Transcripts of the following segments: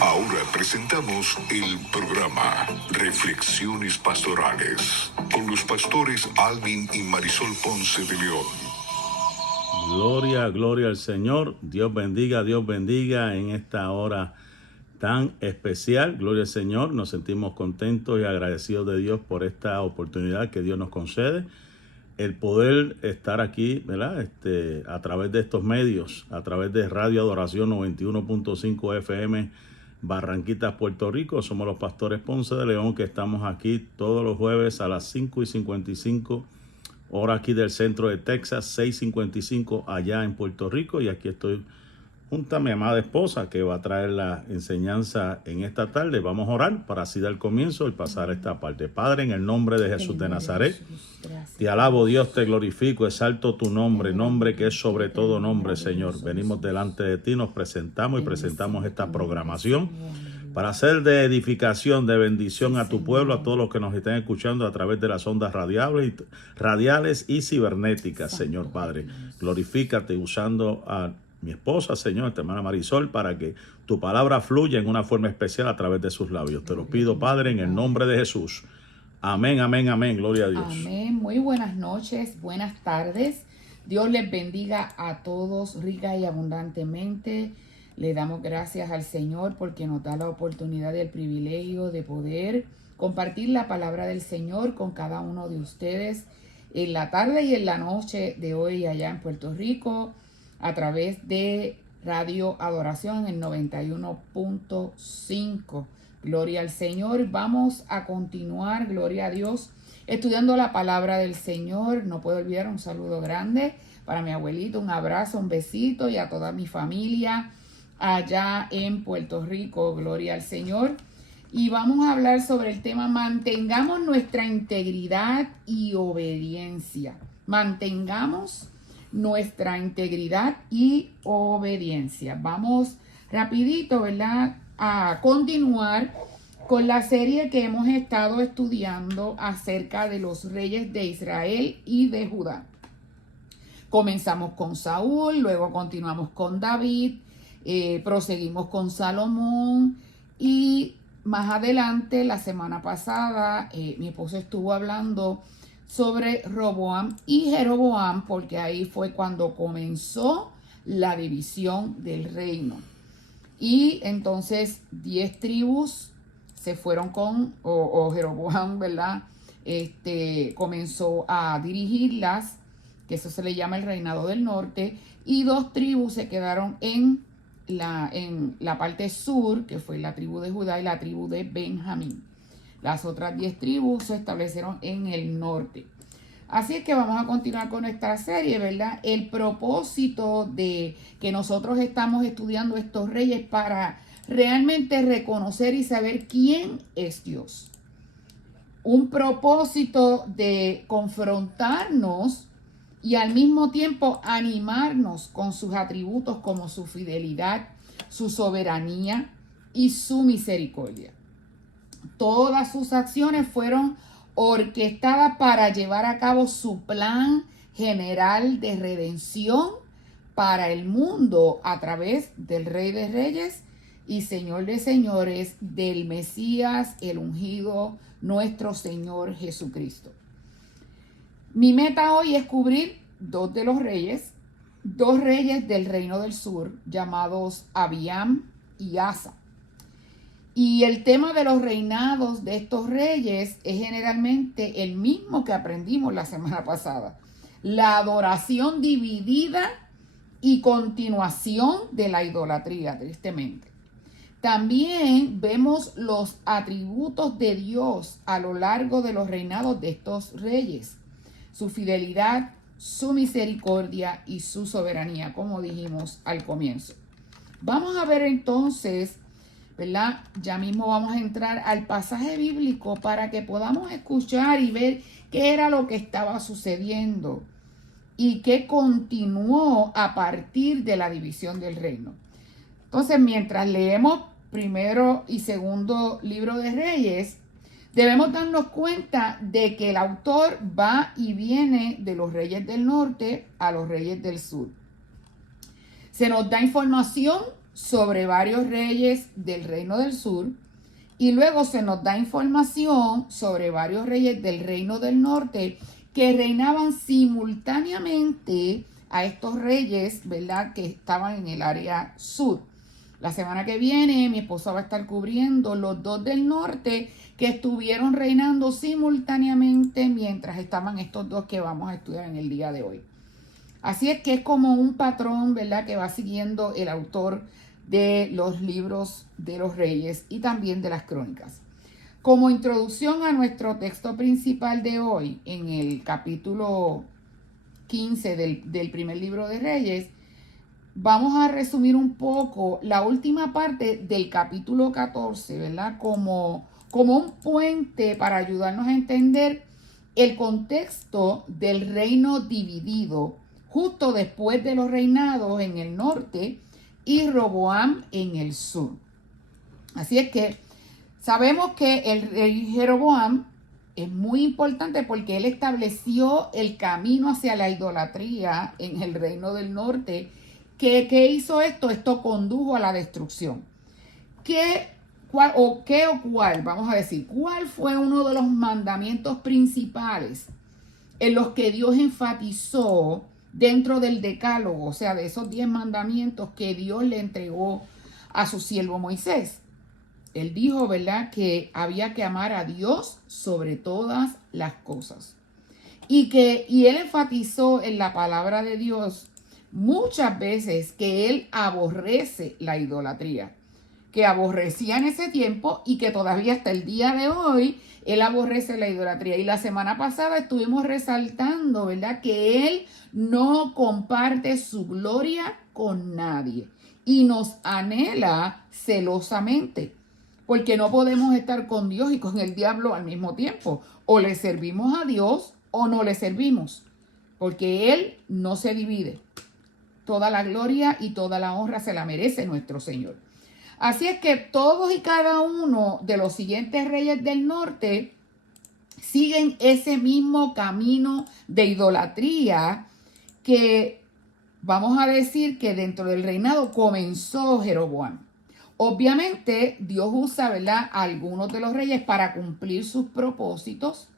Ahora presentamos el programa Reflexiones Pastorales con los pastores Alvin y Marisol Ponce de León. Gloria al Señor. Dios bendiga en esta hora tan especial. Gloria al Señor. Nos sentimos contentos y agradecidos de Dios por esta oportunidad que Dios nos concede. El poder estar aquí, ¿verdad? A través de estos medios, a través de Radio Adoración 91.5 FM, Barranquitas, Puerto Rico. Somos los pastores Ponce de León, que estamos aquí todos los jueves a las 5:55, hora aquí del centro de Texas, 6:55 allá en Puerto Rico. Y aquí estoy junto a mi amada esposa, que va a traer la enseñanza en esta tarde. Vamos a orar para así dar comienzo y pasar esta parte. Padre, en el nombre de Jesús de Nazaret, te alabo, Dios, te glorifico, exalto tu nombre, nombre que es sobre todo nombre, Señor. Venimos delante de ti, nos presentamos y presentamos esta programación para hacer de edificación, de bendición a tu pueblo, a todos los que nos estén escuchando a través de las ondas radiales y cibernéticas, Señor Padre. Glorifícate usando a mi esposa, Señor, tu hermana Marisol, para que tu palabra fluya en una forma especial a través de sus labios. Te lo pido, Padre, en el nombre de Jesús. Amén, amén, amén. Gloria a Dios. Amén. Muy buenas noches, buenas tardes. Dios les bendiga a todos rica y abundantemente. Le damos gracias al Señor porque nos da la oportunidad y el privilegio de poder compartir la palabra del Señor con cada uno de ustedes en la tarde y en la noche de hoy allá en Puerto Rico, a través de Radio Adoración en 91.5. Gloria al Señor. Vamos a continuar, gloria a Dios, estudiando la palabra del Señor. No puedo olvidar un saludo grande para mi abuelito, un abrazo, un besito, y a toda mi familia allá en Puerto Rico. Gloria al Señor. Y vamos a hablar sobre el tema: mantengamos nuestra integridad y obediencia. Mantengamos nuestra integridad y obediencia. Vamos rapidito, ¿verdad?, a continuar con la serie que hemos estado estudiando acerca de los reyes de Israel y de Judá. Comenzamos con Saúl, luego continuamos con David, proseguimos con Salomón, y más adelante, la semana pasada, mi esposo estuvo hablando sobre Roboam y Jeroboam, porque ahí fue cuando comenzó la división del reino. Y entonces 10 tribus se fueron o Jeroboam, ¿verdad? Comenzó a dirigirlas, que eso se le llama el reinado del norte, y 2 tribus se quedaron en la parte sur, que fue la tribu de Judá y la tribu de Benjamín. Las otras 10 tribus se establecieron en el norte. Así es que vamos a continuar con esta serie, ¿verdad? El propósito de que nosotros estamos estudiando estos reyes para realmente reconocer y saber quién es Dios. Un propósito de confrontarnos y al mismo tiempo animarnos con sus atributos como su fidelidad, su soberanía y su misericordia. Todas sus acciones fueron orquestadas para llevar a cabo su plan general de redención para el mundo a través del Rey de Reyes y Señor de Señores, del Mesías, el ungido, nuestro Señor Jesucristo. Mi meta hoy es cubrir 2 de los reyes, 2 reyes del reino del sur, llamados Abiam y Asa. Y el tema de los reinados de estos reyes es generalmente el mismo que aprendimos la semana pasada: la adoración dividida y continuación de la idolatría, tristemente. También vemos los atributos de Dios a lo largo de los reinados de estos reyes: su fidelidad, su misericordia y su soberanía, como dijimos al comienzo. Vamos a ver entonces, ¿verdad? Ya mismo vamos a entrar al pasaje bíblico para que podamos escuchar y ver qué era lo que estaba sucediendo y qué continuó a partir de la división del reino. Entonces, mientras leemos primero y segundo libro de Reyes, debemos darnos cuenta de que el autor va y viene de los reyes del norte a los reyes del sur. Se nos da información sobre varios reyes del reino del sur. Y luego se nos da información sobre varios reyes del reino del norte que reinaban simultáneamente a estos reyes, ¿verdad?, que estaban en el área sur. La semana que viene mi esposa va a estar cubriendo los dos del norte que estuvieron reinando simultáneamente mientras estaban estos dos que vamos a estudiar en el día de hoy. Así es que es como un patrón, ¿verdad?, que va siguiendo el autor de los libros de los reyes y también de las crónicas. Como introducción a nuestro texto principal de hoy, en el capítulo 15 del primer libro de Reyes, vamos a resumir un poco la última parte del capítulo 14, ¿verdad? Como un puente para ayudarnos a entender el contexto del reino dividido justo después de los reinados en el norte y Roboam en el sur. Así es que sabemos que el rey Jeroboam es muy importante porque él estableció el camino hacia la idolatría en el reino del norte. ¿Qué hizo esto? Esto condujo a la destrucción. Vamos a decir, ¿cuál fue uno de los mandamientos principales en los que Dios enfatizó dentro del decálogo, o sea, de esos 10 mandamientos que Dios le entregó a su siervo Moisés? Él dijo, ¿verdad?, que había que amar a Dios sobre todas las cosas. Y él enfatizó en la palabra de Dios muchas veces que él aborrece la idolatría, que aborrecía en ese tiempo y que todavía hasta el día de hoy él aborrece la idolatría. Y la semana pasada estuvimos resaltando, ¿verdad?, que él no comparte su gloria con nadie y nos anhela celosamente, porque no podemos estar con Dios y con el diablo al mismo tiempo. O le servimos a Dios o no le servimos, porque él no se divide. Toda la gloria y toda la honra se la merece nuestro Señor. Así es que todos y cada uno de los siguientes reyes del norte siguen ese mismo camino de idolatría que vamos a decir que dentro del reinado comenzó Jeroboam. Obviamente Dios usa, ¿verdad?, a algunos de los reyes para cumplir sus propósitos,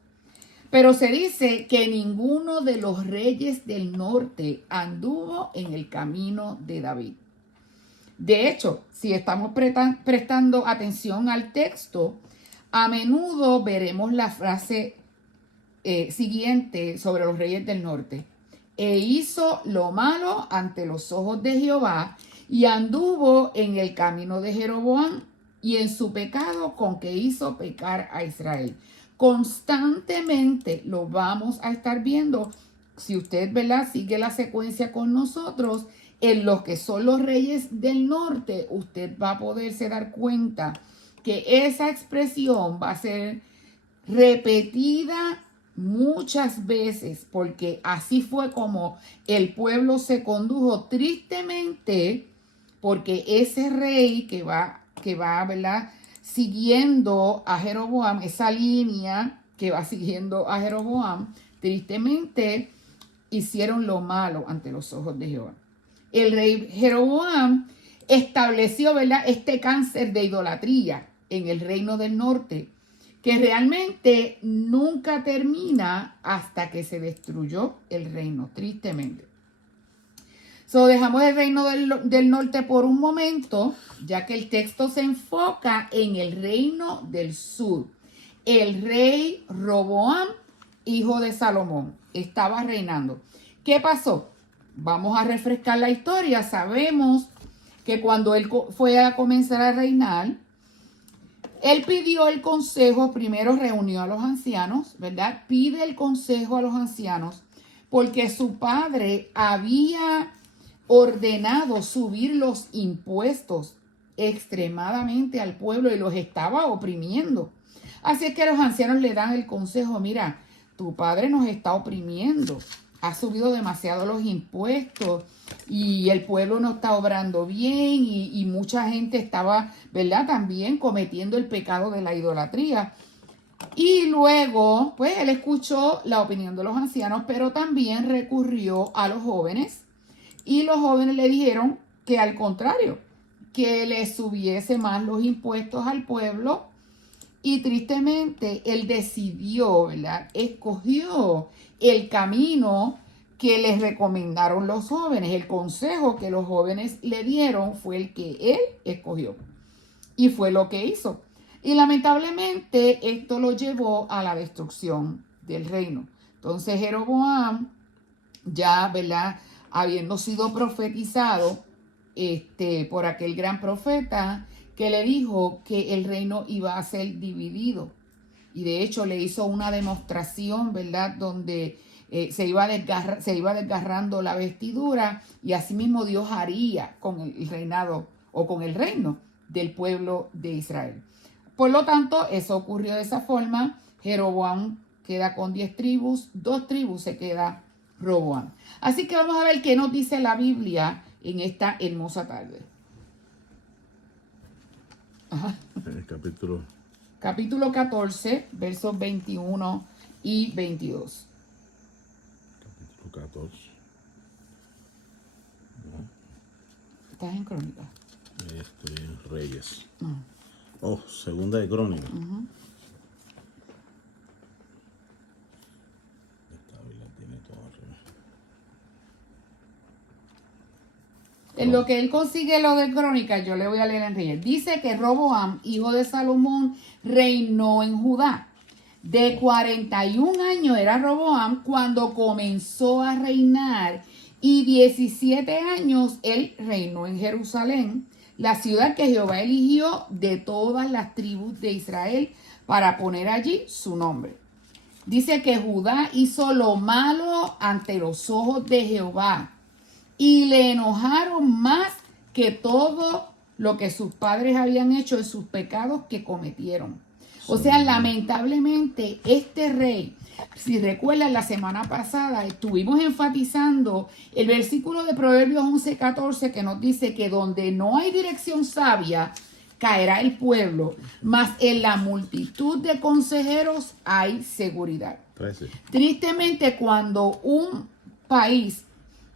pero se dice que ninguno de los reyes del norte anduvo en el camino de David. De hecho, si estamos prestando atención al texto, a menudo veremos la frase siguiente sobre los reyes del norte. E hizo lo malo ante los ojos de Jehová y anduvo en el camino de Jeroboam y en su pecado con que hizo pecar a Israel. Constantemente lo vamos a estar viendo. Si usted, ¿verdad?, sigue la secuencia con nosotros, en los que son los reyes del norte, usted va a poderse dar cuenta que esa expresión va a ser repetida muchas veces, porque así fue como el pueblo se condujo tristemente, porque ese rey que va, ¿verdad?, siguiendo a Jeroboam, esa línea que va siguiendo a Jeroboam, tristemente hicieron lo malo ante los ojos de Jehová. El rey Jeroboam estableció, ¿verdad?, este cáncer de idolatría en el reino del norte, que realmente nunca termina hasta que se destruyó el reino, tristemente. Dejamos el reino del norte por un momento, ya que el texto se enfoca en el reino del sur. El rey Roboam, hijo de Salomón, estaba reinando. ¿Qué pasó? Vamos a refrescar la historia. Sabemos que cuando él fue a comenzar a reinar, él pidió el consejo, primero reunió a los ancianos, ¿verdad? Pide el consejo a los ancianos porque su padre había ordenado subir los impuestos extremadamente al pueblo y los estaba oprimiendo. Así es que los ancianos le dan el consejo: mira, tu padre nos está oprimiendo, ha subido demasiado los impuestos y el pueblo no está obrando bien y mucha gente estaba, ¿verdad?, también cometiendo el pecado de la idolatría. Y luego, pues, él escuchó la opinión de los ancianos, pero también recurrió a los jóvenes y los jóvenes le dijeron que al contrario, que le subiese más los impuestos al pueblo. Y tristemente, él decidió, ¿verdad? Escogió el camino que les recomendaron los jóvenes. El consejo que los jóvenes le dieron fue el que él escogió. Y fue lo que hizo. Y lamentablemente esto lo llevó a la destrucción del reino. Entonces Jeroboam, ya, ¿verdad?, habiendo sido profetizado por aquel gran profeta, que le dijo que el reino iba a ser dividido. Y de hecho le hizo una demostración, ¿verdad?, donde se iba desgarrando la vestidura, y asimismo Dios haría con el reinado o con el reino del pueblo de Israel. Por lo tanto, eso ocurrió de esa forma. Jeroboam queda con 10 tribus, 2 tribus se queda Roboam. Así que vamos a ver qué nos dice la Biblia en esta hermosa tarde. Ajá. El capítulo Capítulo 14, versos 21 y 22. Capítulo 14. ¿Estás en Crónica? Estoy en Reyes. Oh, segunda de Crónica. Esta Biblia tiene todo al revés. En lo que él consigue lo de Crónica, yo le voy a leer en Reyes. Dice que Roboam, hijo de Salomón, reinó en Judá. De 41 años era Roboam cuando comenzó a reinar, y 17 años él reinó en Jerusalén, la ciudad que Jehová eligió de todas las tribus de Israel para poner allí su nombre. Dice que Judá hizo lo malo ante los ojos de Jehová, y le enojaron más que todo lo que sus padres habían hecho en sus pecados que cometieron. O sea, lamentablemente, este rey, si recuerdan, la semana pasada estuvimos enfatizando el versículo de Proverbios 11:14 que nos dice que donde no hay dirección sabia, caerá el pueblo, mas en la multitud de consejeros hay seguridad. 13. Tristemente, cuando un país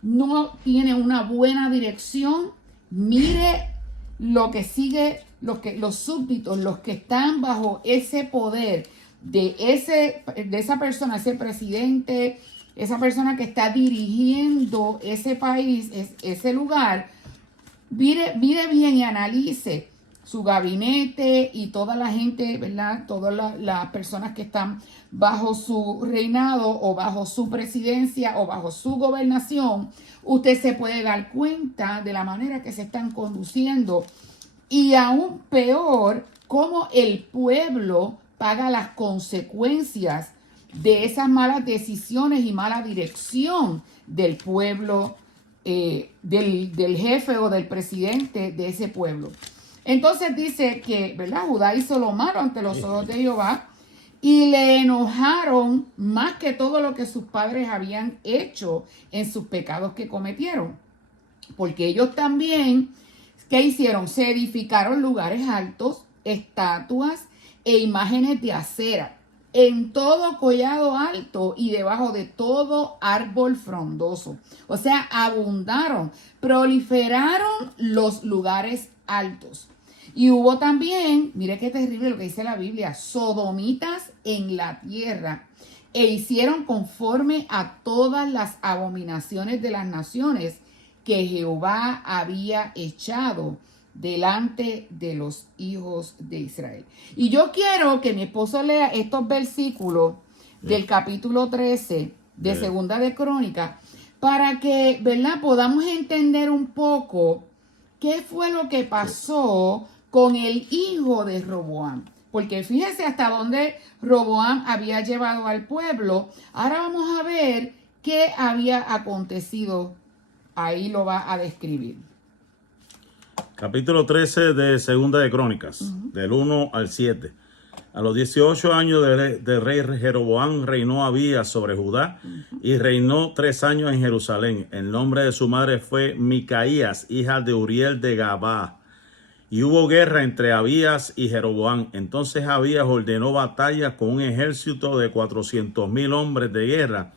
no tiene una buena dirección, mire lo que sigue, los súbditos, los que están bajo ese poder de esa persona, ese presidente, esa persona que está dirigiendo ese país, ese lugar. Mire bien y analice su gabinete y toda la gente, ¿verdad? Todas las personas que están bajo su reinado o bajo su presidencia o bajo su gobernación. Usted se puede dar cuenta de la manera que se están conduciendo, y aún peor, cómo el pueblo paga las consecuencias de esas malas decisiones y mala dirección del pueblo, del jefe o del presidente de ese pueblo. Entonces dice que, ¿verdad?, Judá hizo lo malo ante los ojos de Jehová, y le enojaron más que todo lo que sus padres habían hecho en sus pecados que cometieron. Porque ellos también, ¿qué hicieron? Se edificaron lugares altos, estatuas e imágenes de acera en todo collado alto y debajo de todo árbol frondoso. O sea, abundaron, proliferaron los lugares altos. Y hubo también, mire qué terrible lo que dice la Biblia, sodomitas en la tierra, e hicieron conforme a todas las abominaciones de las naciones que Jehová había echado delante de los hijos de Israel. Y yo quiero que mi esposo lea estos versículos del capítulo 13 de Segunda de Crónica, para que, ¿verdad?, podamos entender un poco qué fue lo que pasó con el hijo de Roboam. Porque fíjese hasta dónde Roboam había llevado al pueblo. Ahora vamos a ver qué había acontecido. Ahí lo va a describir. Capítulo 13 de Segunda de Crónicas, del 1 al 7. A los 18 años de rey Jeroboam reinó Abías sobre Judá, y reinó 3 años en Jerusalén. El nombre de su madre fue Micaías, hija de Uriel de Gabá. Y hubo guerra entre Abías y Jeroboam. Entonces Abías ordenó batalla con un ejército de 400,000 hombres de guerra,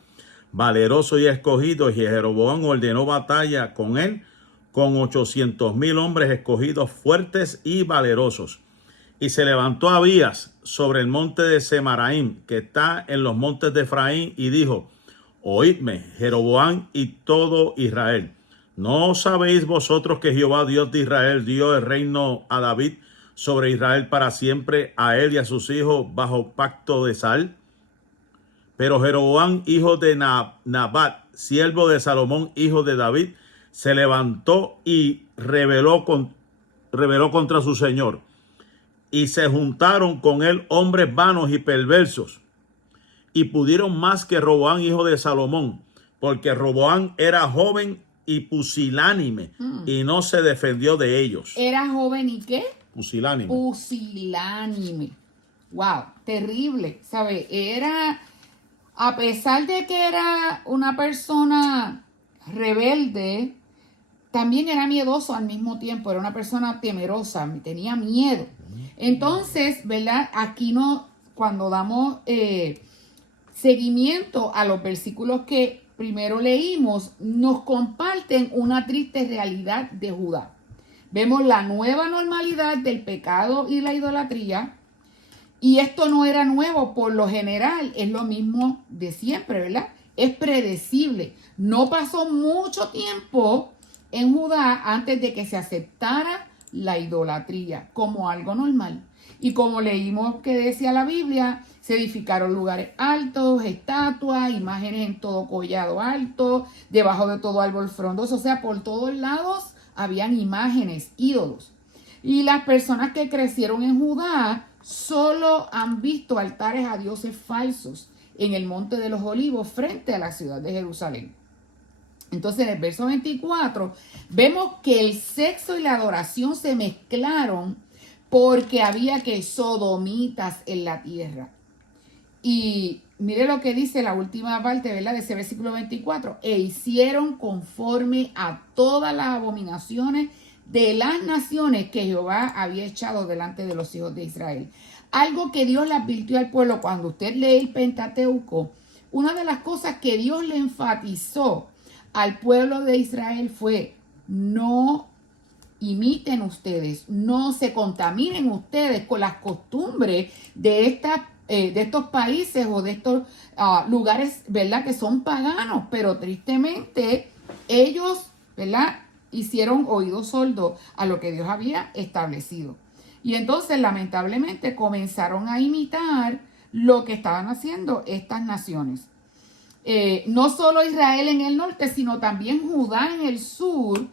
valerosos y escogidos, y Jeroboam ordenó batalla con él con 800,000 hombres escogidos fuertes y valerosos. Y se levantó Abías sobre el monte de Semaraim, que está en los montes de Efraín, y dijo: Oídme, Jeroboam y todo Israel. ¿No sabéis vosotros que Jehová, Dios de Israel, dio el reino a David sobre Israel para siempre, a él y a sus hijos bajo pacto de sal? Pero Jeroboam, hijo de Nabat, siervo de Salomón, hijo de David, se levantó y rebeló contra su señor. Y se juntaron con él hombres vanos y perversos, y pudieron más que Roboam, hijo de Salomón, porque Roboam era joven y pusilánime, y no se defendió de ellos. ¿Era joven y qué? Pusilánime. Pusilánime. Wow, terrible, ¿sabe? Era, a pesar de que era una persona rebelde, también era miedoso al mismo tiempo, era una persona temerosa, tenía miedo. Entonces, ¿verdad? Aquí cuando damos seguimiento a los versículos que primero leímos, nos comparten una triste realidad de Judá. Vemos la nueva normalidad del pecado y la idolatría, y esto no era nuevo, por lo general es lo mismo de siempre, ¿verdad? Es predecible. No pasó mucho tiempo en Judá antes de que se aceptara la idolatría como algo normal. Y como leímos que decía la Biblia, se edificaron lugares altos, estatuas, imágenes en todo collado alto, debajo de todo árbol frondoso, o sea, por todos lados habían imágenes, ídolos. Y las personas que crecieron en Judá solo han visto altares a dioses falsos en el Monte de los Olivos frente a la ciudad de Jerusalén. Entonces, en el verso 24, vemos que el sexo y la adoración se mezclaron porque había que sodomitas en la tierra. Y mire lo que dice la última parte, ¿verdad?, de ese versículo 24. E hicieron conforme a todas las abominaciones de las naciones que Jehová había echado delante de los hijos de Israel. Algo que Dios le advirtió al pueblo cuando usted lee el Pentateuco. Una de las cosas que Dios le enfatizó al pueblo de Israel fue: no imiten ustedes, no se contaminen ustedes con las costumbres de estos países o de estos lugares, ¿verdad?, que son paganos, pero tristemente ellos, ¿verdad?, hicieron oídos sordos a lo que Dios había establecido. Y entonces, lamentablemente, comenzaron a imitar lo que estaban haciendo estas naciones. No solo Israel en el norte, sino también Judá en el sur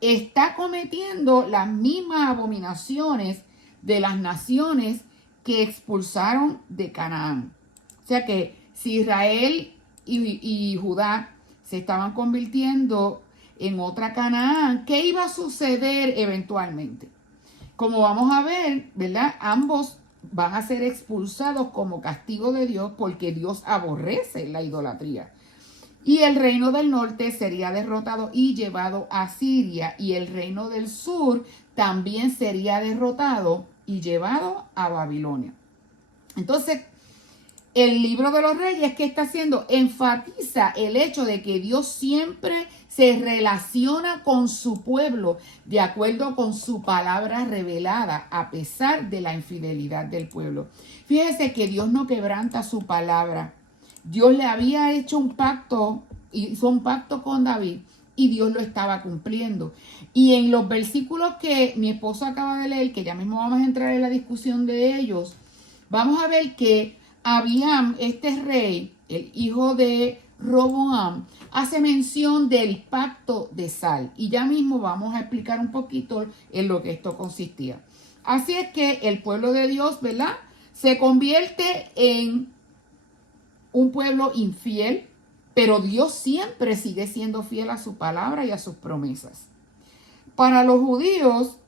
está cometiendo las mismas abominaciones de las naciones que expulsaron de Canaán. O sea que si Israel y Judá se estaban convirtiendo en otra Canaán, ¿qué iba a suceder eventualmente? Como vamos a ver, ¿verdad?, ambos van a ser expulsados como castigo de Dios, porque Dios aborrece la idolatría. Y el reino del norte sería derrotado y llevado a Siria, y el reino del sur también sería derrotado y llevado a Babilonia. Entonces, el libro de los Reyes, ¿qué está haciendo? Enfatiza el hecho de que Dios siempre se relaciona con su pueblo de acuerdo con su palabra revelada, a pesar de la infidelidad del pueblo. Fíjese que Dios no quebranta su palabra. Dios le había hecho un pacto, hizo un pacto con David, y Dios lo estaba cumpliendo. Y en los versículos que mi esposo acaba de leer, que ya mismo vamos a entrar en la discusión de ellos, vamos a ver que Abiam, este rey, el hijo de Roboam, hace mención del pacto de sal. Y ya mismo vamos a explicar un poquito en lo que esto consistía. Así es que el pueblo de Dios, ¿verdad?, se convierte en un pueblo infiel, pero Dios siempre sigue siendo fiel a su palabra y a sus promesas. Para los judíos,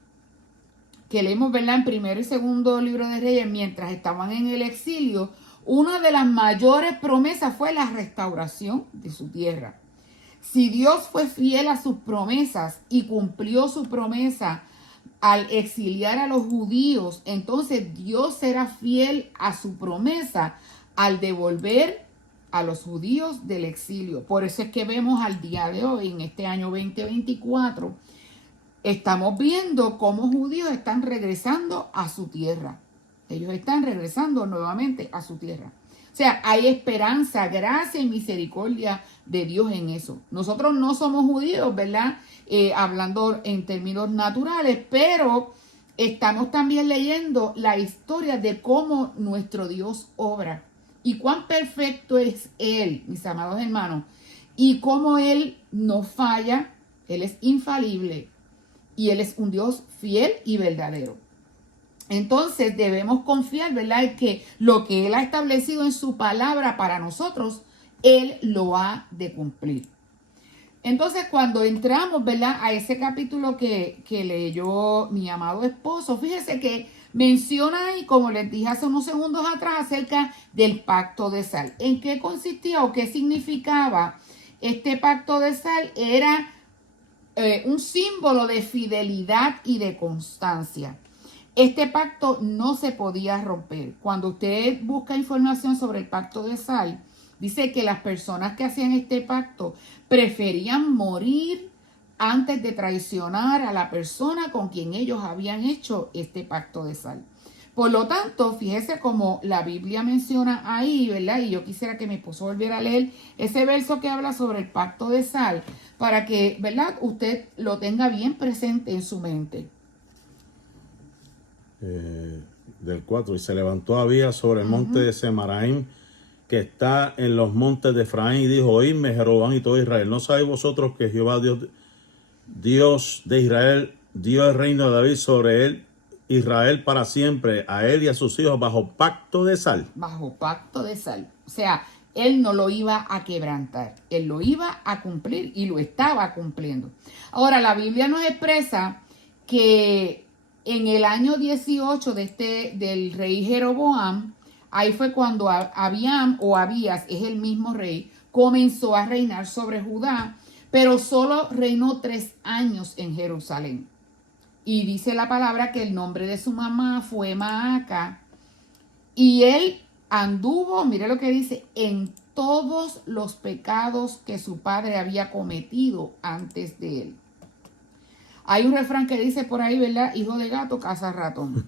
que leemos, ¿verdad?, en primero y segundo libro de Reyes, mientras estaban en el exilio, una de las mayores promesas fue la restauración de su tierra. Si Dios fue fiel a sus promesas y cumplió su promesa al exiliar a los judíos, entonces Dios será fiel a su promesa al devolver a los judíos del exilio. Por eso es que vemos al día de hoy, en este año 2024, estamos viendo cómo judíos están regresando a su tierra. Ellos están regresando nuevamente a su tierra. O sea, hay esperanza, gracia y misericordia de Dios en eso. Nosotros no somos judíos, ¿verdad? Hablando en términos naturales, pero estamos también leyendo la historia de cómo nuestro Dios obra y cuán perfecto es Él, mis amados hermanos, y cómo Él no falla, Él es infalible y Él es un Dios fiel y verdadero. Entonces debemos confiar, ¿verdad?, en que lo que Él ha establecido en su palabra para nosotros, Él lo ha de cumplir. Entonces cuando entramos, ¿verdad?, a ese capítulo que leyó mi amado esposo, fíjese que menciona ahí, como les dije hace unos segundos atrás, acerca del pacto de sal. ¿En qué consistía o qué significaba este pacto de sal? Era un símbolo de fidelidad y de constancia. Este pacto no se podía romper. Cuando usted busca información sobre el pacto de sal, dice que las personas que hacían este pacto preferían morir antes de traicionar a la persona con quien ellos habían hecho este pacto de sal. Por lo tanto, fíjese como la Biblia menciona ahí, ¿verdad? Y yo quisiera que mi esposo volviera a leer ese verso que habla sobre el pacto de sal, para que, ¿verdad?, usted lo tenga bien presente en su mente. Del 4, y se levantó Abías sobre el monte de Semaraim, que está en los montes de Efraín, y dijo: oídme, Jeroboam y todo Israel, ¿no sabéis vosotros que Jehová Dios de Israel dio el reino de David sobre él, Israel para siempre, a él y a sus hijos bajo pacto de sal? Bajo pacto de sal. O sea, Él no lo iba a quebrantar, Él lo iba a cumplir y lo estaba cumpliendo. Ahora, la Biblia nos expresa que en el año 18 del rey Jeroboam, ahí fue cuando Abías, es el mismo rey, comenzó a reinar sobre Judá, pero solo reinó 3 años en Jerusalén. Y dice la palabra que el nombre de su mamá fue Maaca, y él anduvo, mire lo que dice, en todos los pecados que su padre había cometido antes de él. Hay un refrán que dice por ahí, ¿verdad? Hijo de gato, caza ratón.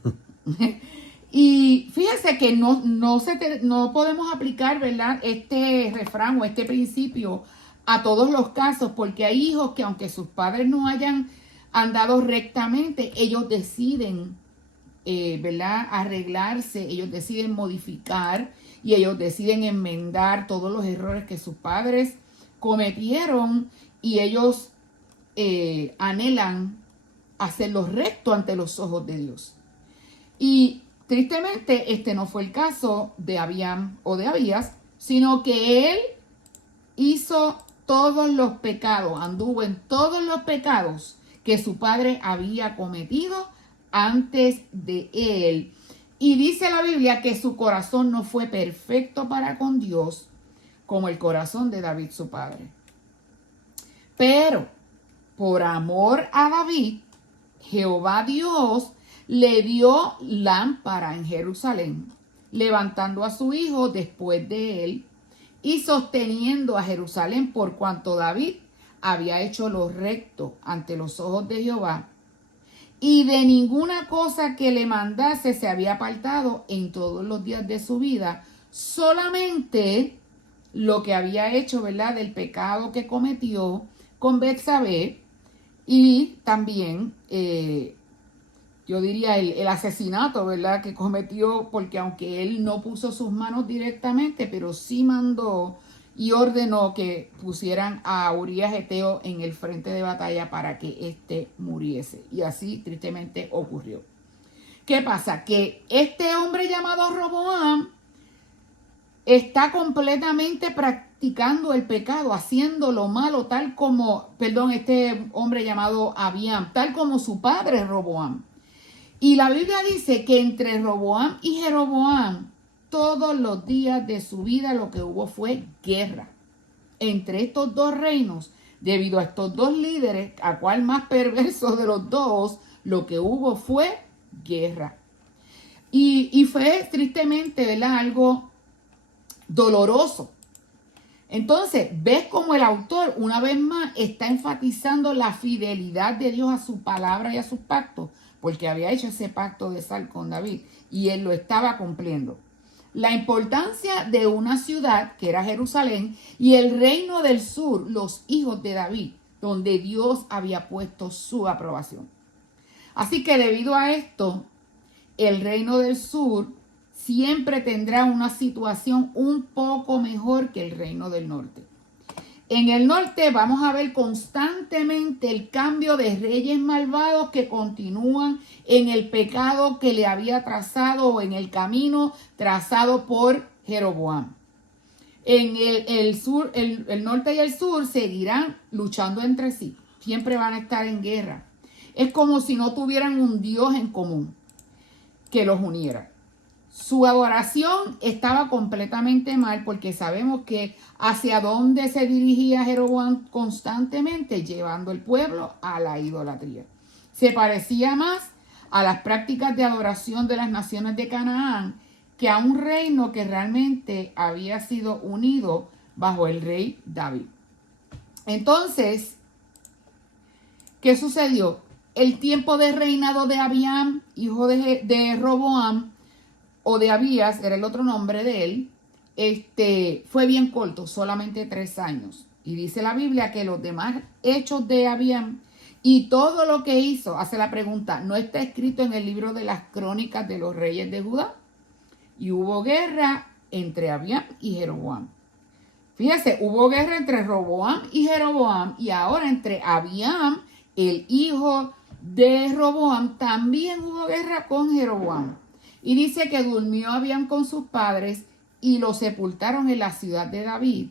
Y fíjense que no podemos aplicar, ¿verdad?, este refrán o este principio a todos los casos, porque hay hijos que aunque sus padres no hayan andado rectamente, ellos deciden, ¿verdad?, arreglarse, ellos deciden modificar y ellos deciden enmendar todos los errores que sus padres cometieron, y ellos anhelan hacerlo recto ante los ojos de Dios. Y tristemente este no fue el caso de Abiam o de Abías, sino que él hizo todos los pecados, anduvo en todos los pecados que su padre había cometido antes de él. Y dice la Biblia que su corazón no fue perfecto para con Dios como el corazón de David su padre. Pero por amor a David, Jehová Dios le dio lámpara en Jerusalén, levantando a su hijo después de él y sosteniendo a Jerusalén, por cuanto David había hecho lo recto ante los ojos de Jehová, y de ninguna cosa que le mandase se había apartado en todos los días de su vida, solamente lo que había hecho, ¿verdad?, del pecado que cometió con Betsabé, y también yo diría el asesinato, ¿verdad?, que cometió, porque aunque él no puso sus manos directamente, pero sí mandó y ordenó que pusieran a Urías Eteo en el frente de batalla para que éste muriese. Y así tristemente ocurrió. ¿Qué pasa? Que este hombre llamado Roboam está completamente practicando el pecado, haciendo lo malo, este hombre llamado Abiam, tal como su padre Roboam. Y la Biblia dice que entre Roboam y Jeroboam, todos los días de su vida lo que hubo fue guerra entre estos dos reinos, debido a estos dos líderes, a cual más perverso de los dos, lo que hubo fue guerra. Y fue tristemente, ¿verdad?, algo doloroso. Entonces, ves como el autor, una vez más, está enfatizando la fidelidad de Dios a su palabra y a sus pactos, porque había hecho ese pacto de sal con David y él lo estaba cumpliendo. La importancia de una ciudad, que era Jerusalén, y el reino del sur, los hijos de David, donde Dios había puesto su aprobación. Así que debido a esto, el reino del sur siempre tendrá una situación un poco mejor que el reino del norte. En el norte vamos a ver constantemente el cambio de reyes malvados que continúan en el pecado que le había trazado o en el camino trazado por Jeroboam. En el sur, el norte y el sur seguirán luchando entre sí. Siempre van a estar en guerra. Es como si no tuvieran un Dios en común que los uniera. Su adoración estaba completamente mal porque sabemos que hacia dónde se dirigía Jeroboam constantemente, llevando el pueblo a la idolatría. Se parecía más a las prácticas de adoración de las naciones de Canaán que a un reino que realmente había sido unido bajo el rey David. Entonces, ¿qué sucedió? El tiempo de reinado de Abiam, hijo de Roboam, o de Abías, era el otro nombre de él, fue bien corto, solamente 3 años. Y dice la Biblia que los demás hechos de Abiam y todo lo que hizo, hace la pregunta, ¿no está escrito en el libro de las crónicas de los reyes de Judá? Y hubo guerra entre Abiam y Jeroboam. Fíjese, hubo guerra entre Roboam y Jeroboam, y ahora entre Abiam, el hijo de Roboam, también hubo guerra con Jeroboam. Y dice que durmió Abiam con sus padres y lo sepultaron en la ciudad de David.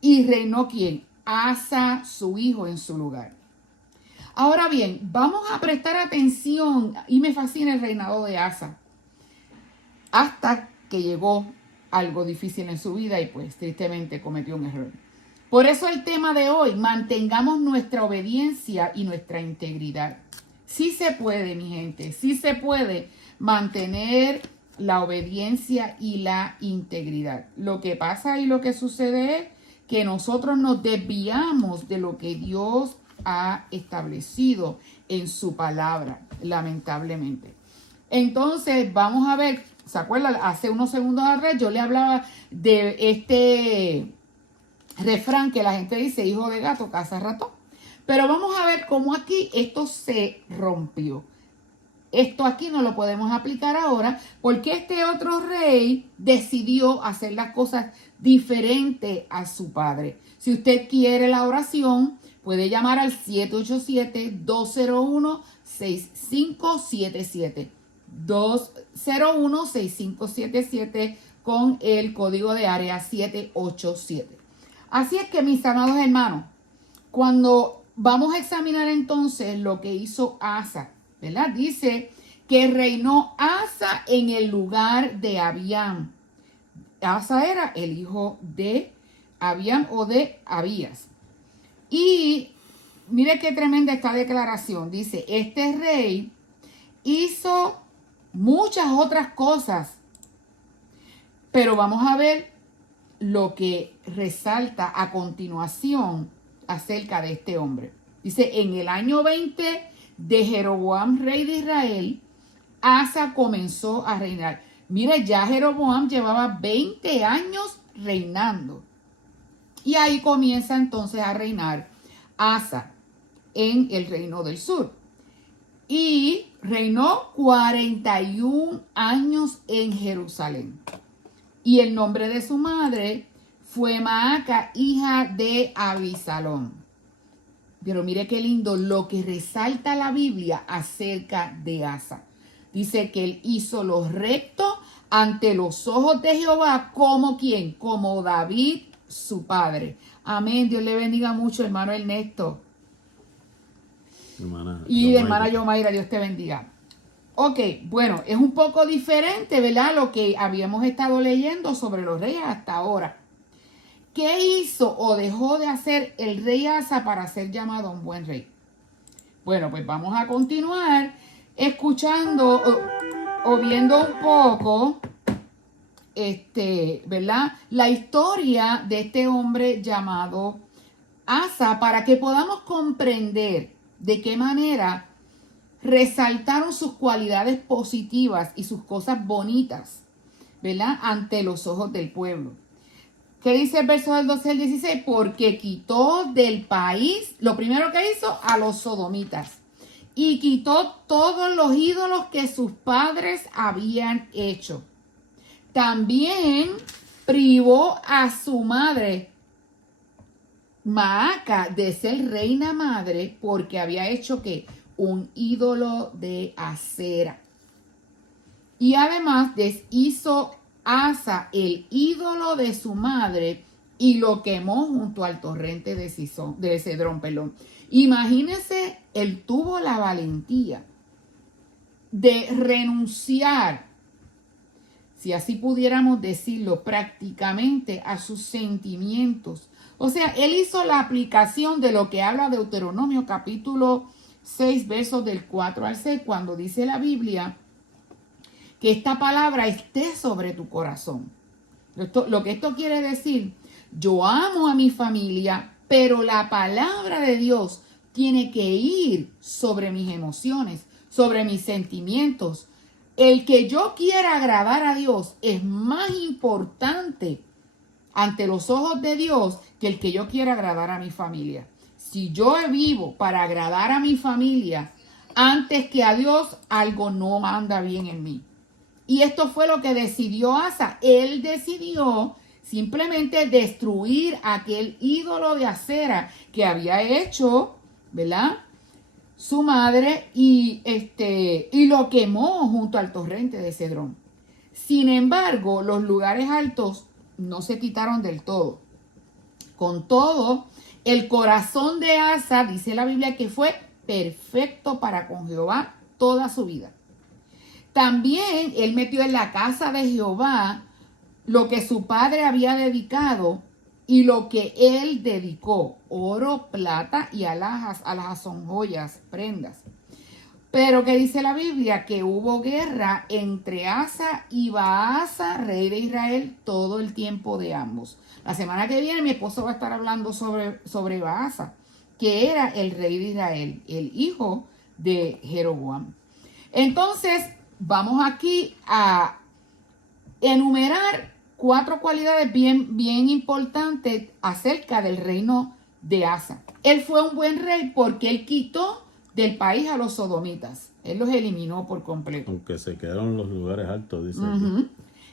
Y reinó ¿quién? Asa, su hijo, en su lugar. Ahora bien, vamos a prestar atención, y me fascina el reinado de Asa, hasta que llegó algo difícil en su vida y pues tristemente cometió un error. Por eso el tema de hoy, mantengamos nuestra obediencia y nuestra integridad. Sí se puede, mi gente, sí se puede mantener la obediencia y la integridad. Lo que pasa y lo que sucede es que nosotros nos desviamos de lo que Dios ha establecido en su palabra, lamentablemente. Entonces, vamos a ver, ¿se acuerdan? Hace unos segundos atrás yo le hablaba de este refrán que la gente dice, hijo de gato, caza ratón. Pero vamos a ver cómo aquí esto se rompió. Esto aquí no lo podemos aplicar ahora porque este otro rey decidió hacer las cosas diferentes a su padre. Si usted quiere la oración, puede llamar al 787-201-6577. 201-6577 con el código de área 787. Así es que, mis amados hermanos, cuando vamos a examinar entonces lo que hizo Asa, ¿verdad? Dice que reinó Asa en el lugar de Abiam. Asa era el hijo de Abiam o de Abías. Y mire qué tremenda esta declaración. Dice, este rey hizo muchas otras cosas, pero vamos a ver lo que resalta a continuación acerca de este hombre. Dice, en el año 20 de Jeroboam, rey de Israel, Asa comenzó a reinar. Mire, ya Jeroboam llevaba 20 años reinando. Y ahí comienza entonces a reinar Asa en el reino del sur. Y reinó 41 años en Jerusalén. Y el nombre de su madre fue Maaca, hija de Abisalón. Pero mire qué lindo lo que resalta la Biblia acerca de Asa. Dice que él hizo lo recto ante los ojos de Jehová, como ¿quién? Como David, su padre. Amén. Dios le bendiga mucho, hermano Ernesto. Hermana Yomaira, Dios te bendiga. Ok, bueno, es un poco diferente, ¿verdad? Lo que habíamos estado leyendo sobre los reyes hasta ahora. ¿Qué hizo o dejó de hacer el rey Asa para ser llamado un buen rey? Bueno, pues vamos a continuar escuchando o viendo un poco ¿verdad? La historia de este hombre llamado Asa para que podamos comprender de qué manera resaltaron sus cualidades positivas y sus cosas bonitas, ¿verdad? Ante los ojos del pueblo. ¿Qué dice el verso del 12 al 16? Porque quitó del país, lo primero que hizo, a los sodomitas. Y quitó todos los ídolos que sus padres habían hecho. También privó a su madre, Maaca, de ser reina madre, porque había hecho que un ídolo de acera. Y además deshizo Asa el ídolo de su madre y lo quemó junto al torrente de Cedrón. Imagínense, él tuvo la valentía de renunciar, si así pudiéramos decirlo, prácticamente a sus sentimientos. O sea, él hizo la aplicación de lo que habla Deuteronomio capítulo 6, versos del 4 al 6, cuando dice la Biblia que esta palabra esté sobre tu corazón. Lo que esto quiere decir, yo amo a mi familia, pero la palabra de Dios tiene que ir sobre mis emociones, sobre mis sentimientos. El que yo quiera agradar a Dios es más importante ante los ojos de Dios que el que yo quiera agradar a mi familia. Si yo vivo para agradar a mi familia antes que a Dios, algo no anda bien en mí. Y esto fue lo que decidió Asa. Él decidió simplemente destruir aquel ídolo de acera que había hecho, ¿verdad?, su madre, y lo quemó junto al torrente de Cedrón. Sin embargo, los lugares altos no se quitaron del todo. Con todo, el corazón de Asa, dice la Biblia, que fue perfecto para con Jehová toda su vida. También él metió en la casa de Jehová lo que su padre había dedicado y lo que él dedicó: oro, plata y alhajas. Alhajas son joyas, prendas. Pero que dice la Biblia que hubo guerra entre Asa y Baasa, rey de Israel, todo el tiempo de ambos. La semana que viene mi esposo va a estar hablando sobre Baasa, que era el rey de Israel, el hijo de Jeroboam. Entonces, vamos aquí a enumerar 4 cualidades bien importantes acerca del reino de Asa. Él fue un buen rey porque él quitó del país a los sodomitas. Él los eliminó por completo. Aunque se quedaron en los lugares altos, dice.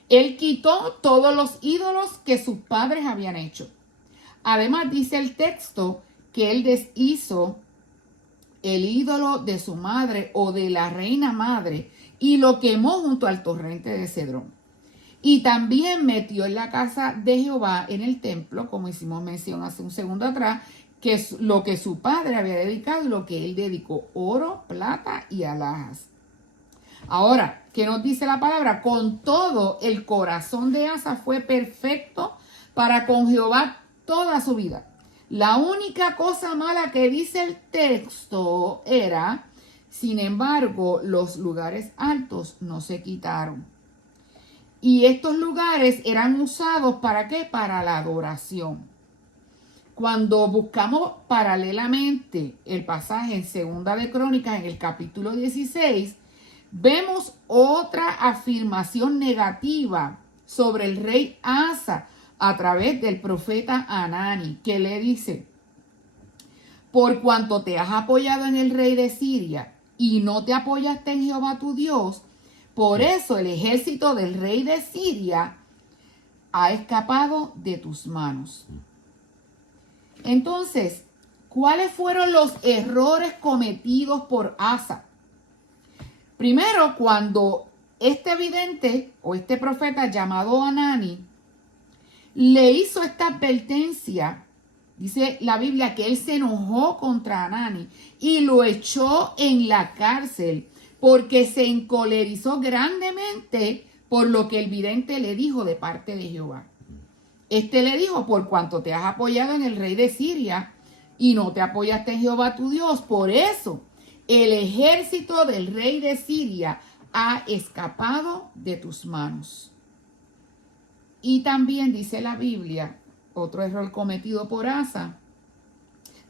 Él quitó todos los ídolos que sus padres habían hecho. Además, dice el texto que él deshizo el ídolo de su madre o de la reina madre y lo quemó junto al torrente de Cedrón. Y también metió en la casa de Jehová, en el templo, como hicimos mención hace un segundo atrás, que es lo que su padre había dedicado y lo que él dedicó: oro, plata y alhajas. Ahora, ¿qué nos dice la palabra? Con todo, el corazón de Asa fue perfecto para con Jehová toda su vida. La única cosa mala que dice el texto era, sin embargo, los lugares altos no se quitaron. Y estos lugares eran usados ¿para qué? Para la adoración. Cuando buscamos paralelamente el pasaje en Segunda de Crónicas, en el capítulo 16, vemos otra afirmación negativa sobre el rey Asa a través del profeta Hanani, que le dice: por cuanto te has apoyado en el rey de Siria y no te apoyaste en Jehová tu Dios, por eso el ejército del rey de Siria ha escapado de tus manos. Entonces, ¿cuáles fueron los errores cometidos por Asa? Primero, cuando este vidente o este profeta llamado Hanani le hizo esta advertencia, dice la Biblia que él se enojó contra Hanani y lo echó en la cárcel porque se encolerizó grandemente por lo que el vidente le dijo de parte de Jehová. Le dijo: por cuanto te has apoyado en el rey de Siria y no te apoyaste en Jehová tu Dios, por eso el ejército del rey de Siria ha escapado de tus manos. Y también dice la Biblia, otro error cometido por Asa,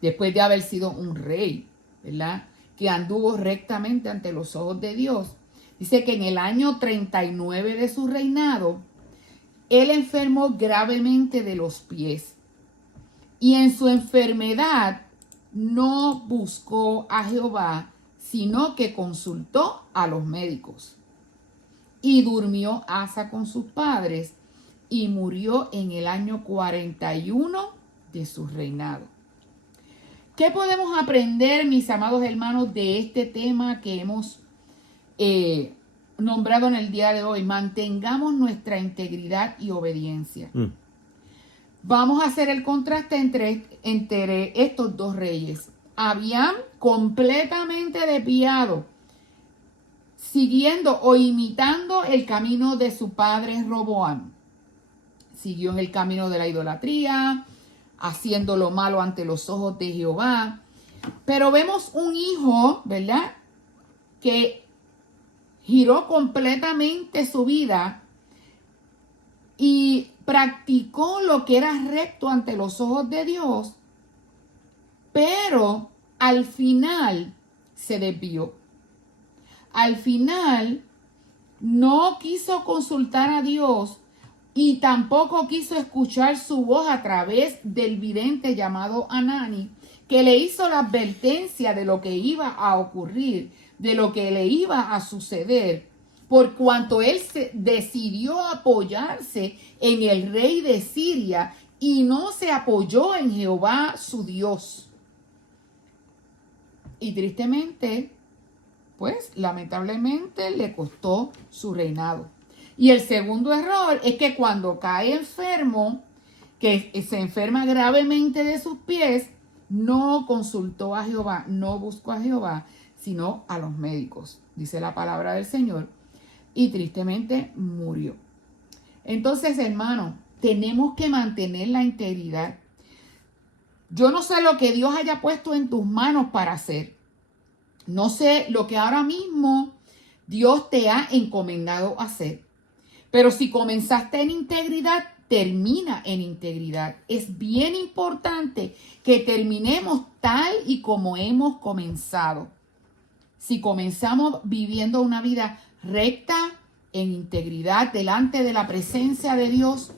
después de haber sido un rey, ¿verdad?, que anduvo rectamente ante los ojos de Dios. Dice que en el año 39 de su reinado, él enfermó gravemente de los pies. Y en su enfermedad no buscó a Jehová, sino que consultó a los médicos. Y durmió Asa con sus padres y murió en el año 41 de su reinado. ¿Qué podemos aprender, mis amados hermanos, de este tema que hemos nombrado en el día de hoy? Mantengamos nuestra integridad y obediencia. Vamos a hacer el contraste entre estos dos reyes. Abiam, completamente desviado, siguiendo o imitando el camino de su padre Roboam. Siguió en el camino de la idolatría, haciendo lo malo ante los ojos de Jehová. Pero vemos un hijo, ¿verdad?, que giró completamente su vida y practicó lo que era recto ante los ojos de Dios, pero al final se desvió. Al final no quiso consultar a Dios y tampoco quiso escuchar su voz a través del vidente llamado Hanani, que le hizo la advertencia de lo que iba a ocurrir, de lo que le iba a suceder, por cuanto él decidió apoyarse en el rey de Siria y no se apoyó en Jehová su Dios. Y tristemente, pues lamentablemente le costó su reinado. Y el segundo error es que cuando cae enfermo, que se enferma gravemente de sus pies, no consultó a Jehová, no buscó a Jehová, sino a los médicos, dice la palabra del Señor, y tristemente murió. Entonces, hermano, tenemos que mantener la integridad. Yo no sé lo que Dios haya puesto en tus manos para hacer. No sé lo que ahora mismo Dios te ha encomendado hacer. Pero si comenzaste en integridad, termina en integridad. Es bien importante que terminemos tal y como hemos comenzado. Si comenzamos viviendo una vida recta, en integridad, delante de la presencia de Dios,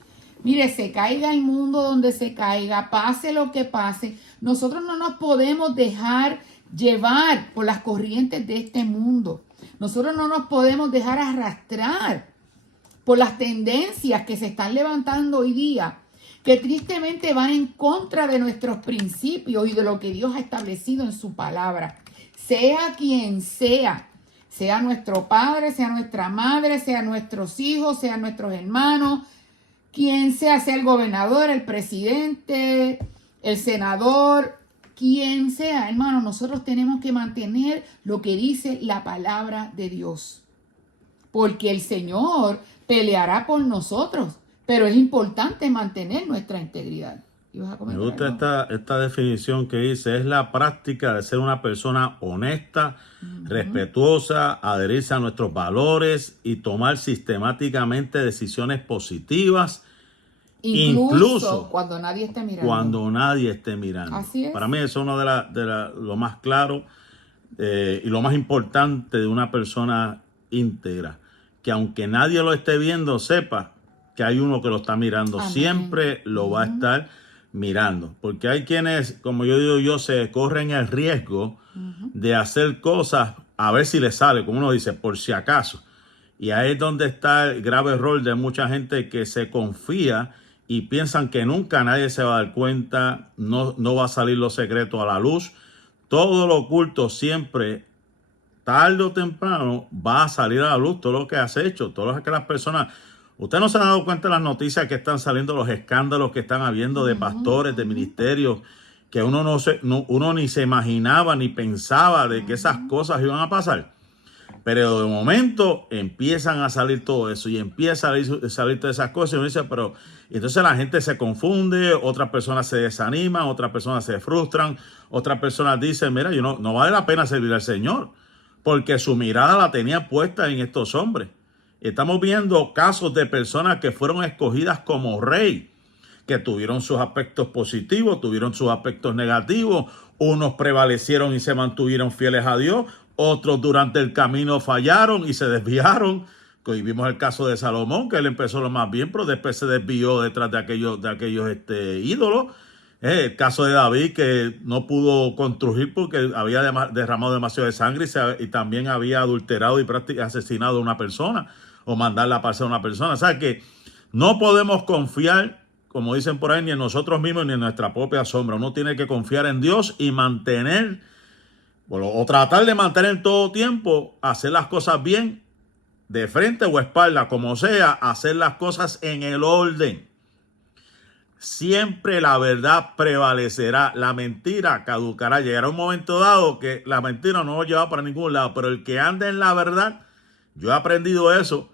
mire, se caiga el mundo donde se caiga, pase lo que pase, nosotros no nos podemos dejar llevar por las corrientes de este mundo. Nosotros no nos podemos dejar arrastrar por las tendencias que se están levantando hoy día, que tristemente van en contra de nuestros principios y de lo que Dios ha establecido en su palabra. Sea quien sea nuestro padre, sea nuestra madre, sea nuestros hijos, sean nuestros hermanos, quien sea el gobernador, el presidente, el senador, quien sea, hermano, nosotros tenemos que mantener lo que dice la palabra de Dios. Porque el Señor peleará por nosotros, pero es importante mantener nuestra integridad. Me gusta esta definición que dice, es la práctica de ser una persona honesta, respetuosa, adherirse a nuestros valores y tomar sistemáticamente decisiones positivas, incluso cuando nadie esté mirando. Cuando nadie esté mirando. Así es. Para mí eso es uno de lo más claro y lo más importante de una persona íntegra, que aunque nadie lo esté viendo, sepa que hay uno que lo está mirando. Amén. Siempre lo va a estar mirando, porque hay quienes, como yo digo, se corren el riesgo de hacer cosas a ver si les sale, como uno dice, por si acaso. Y ahí es donde está el grave error de mucha gente que se confía y piensan que nunca nadie se va a dar cuenta, no va a salir los secretos a la luz. Todo lo oculto siempre, tarde o temprano, va a salir a la luz, todo lo que has hecho, todo lo que las personas... Usted no se ha dado cuenta de las noticias que están saliendo, los escándalos que están habiendo de pastores, de ministerios, que uno ni se imaginaba ni pensaba de que esas cosas iban a pasar. Pero de momento empiezan a salir todo eso y empieza a salir todas esas cosas y uno dice, pero entonces la gente se confunde, otras personas se desaniman, otras personas se frustran, otras personas dicen, mira, no vale la pena servir al Señor, porque su mirada la tenía puesta en estos hombres. Estamos viendo casos de personas que fueron escogidas como rey, que tuvieron sus aspectos positivos, tuvieron sus aspectos negativos. Unos prevalecieron y se mantuvieron fieles a Dios, otros durante el camino fallaron y se desviaron. Y vimos el caso de Salomón, que él empezó lo más bien, pero después se desvió detrás de aquellos ídolos. El caso de David, que no pudo construir porque había derramado demasiado de sangre y también había adulterado y prácticamente asesinado a una persona o mandarla a pasar a una persona. O sea que no podemos confiar, como dicen por ahí, ni en nosotros mismos ni en nuestra propia sombra. Uno tiene que confiar en Dios y mantener, o tratar de mantener todo tiempo, hacer las cosas bien, de frente o espalda, como sea, hacer las cosas en el orden. Siempre la verdad prevalecerá, la mentira caducará. Llegará un momento dado que la mentira no nos lleva para ningún lado, pero el que ande en la verdad, yo he aprendido eso,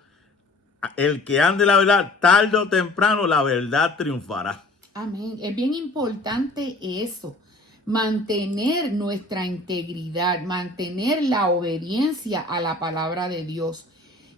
el que ande en la verdad, tarde o temprano la verdad triunfará. Amén. Es bien importante eso, mantener nuestra integridad, mantener la obediencia a la palabra de Dios.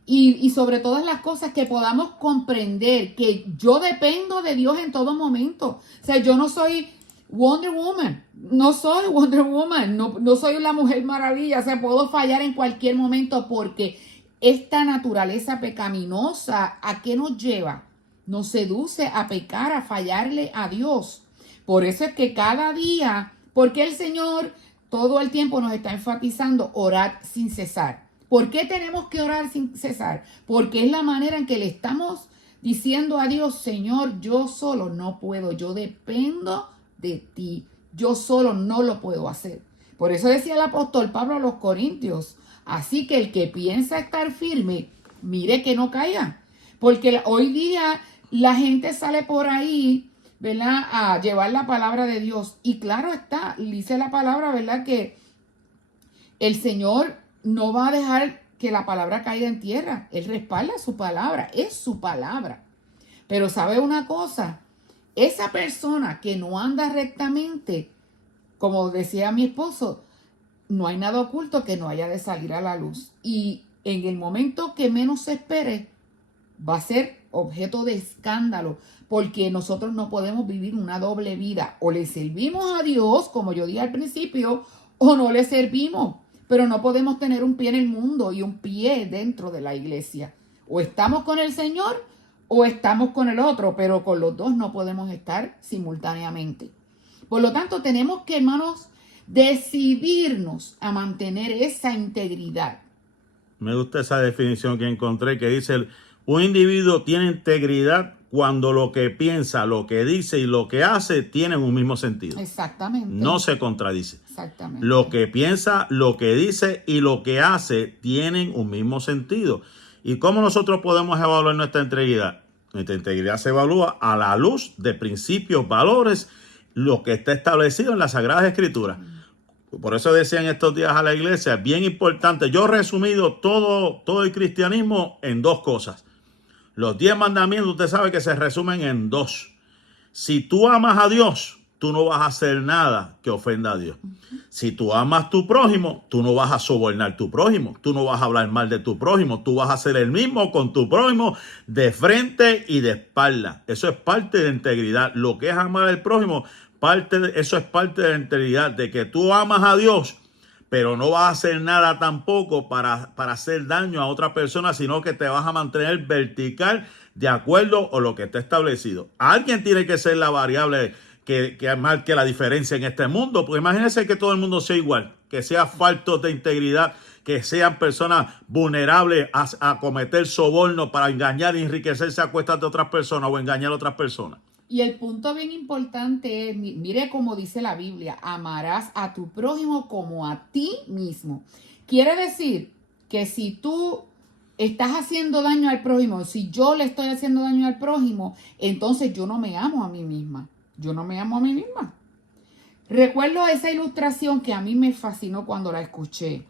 Y sobre todas las cosas que podamos comprender que yo dependo de Dios en todo momento. O sea, yo no soy Wonder Woman, no soy Wonder Woman, no soy la Mujer Maravilla. O sea, puedo fallar en cualquier momento porque esta naturaleza pecaminosa, ¿a qué nos lleva? Nos seduce a pecar, a fallarle a Dios. Por eso es que cada día, porque el Señor todo el tiempo nos está enfatizando orar sin cesar. ¿Por qué tenemos que orar sin cesar? Porque es la manera en que le estamos diciendo a Dios, Señor, yo solo no puedo, yo dependo de ti, yo solo no lo puedo hacer. Por eso decía el apóstol Pablo a los Corintios, así que el que piensa estar firme, mire que no caiga. Porque hoy día la gente sale por ahí, ¿verdad?, a llevar la palabra de Dios. Y claro está, dice la palabra, ¿verdad?, que el Señor no va a dejar que la palabra caiga en tierra. Él respalda su palabra, es su palabra. Pero ¿sabe una cosa? Esa persona que no anda rectamente, como decía mi esposo, no hay nada oculto que no haya de salir a la luz. Y en el momento que menos se espere, va a ser objeto de escándalo, porque nosotros no podemos vivir una doble vida. O le servimos a Dios, como yo dije al principio, o no le servimos. Pero no podemos tener un pie en el mundo y un pie dentro de la iglesia. O estamos con el Señor o estamos con el otro, pero con los dos no podemos estar simultáneamente. Por lo tanto, tenemos que, hermanos, decidirnos a mantener esa integridad. Me gusta esa definición que encontré que dice, un individuo tiene integridad cuando lo que piensa, lo que dice y lo que hace tienen un mismo sentido. Exactamente. No se contradice. Exactamente. Lo que piensa, lo que dice y lo que hace tienen un mismo sentido. ¿Y cómo nosotros podemos evaluar nuestra integridad? Nuestra integridad se evalúa a la luz de principios, valores, lo que está establecido en las Sagradas Escrituras. Por eso decía en estos días a la iglesia, bien importante, yo he resumido todo el cristianismo en dos cosas. Los 10 mandamientos, usted sabe que se resumen en dos. Si tú amas a Dios, tú no vas a hacer nada que ofenda a Dios. Si tú amas a tu prójimo, tú no vas a sobornar a tu prójimo. Tú no vas a hablar mal de tu prójimo. Tú vas a hacer el mismo con tu prójimo de frente y de espalda. Eso es parte de la integridad. Lo que es amar al prójimo, eso es parte de la integridad, de que tú amas a Dios, pero no vas a hacer nada tampoco para hacer daño a otra persona, sino que te vas a mantener vertical de acuerdo a lo que está establecido. Alguien tiene que ser la variable que marque la diferencia en este mundo, porque imagínense que todo el mundo sea igual, que sea falto de integridad, que sean personas vulnerables a cometer soborno para engañar y enriquecerse a cuestas de otras personas o engañar a otras personas. Y el punto bien importante es, mire como dice la Biblia, amarás a tu prójimo como a ti mismo. Quiere decir que si tú estás haciendo daño al prójimo, si yo le estoy haciendo daño al prójimo, entonces yo no me amo a mí misma. Yo no me amo a mí misma. Recuerdo esa ilustración que a mí me fascinó cuando la escuché,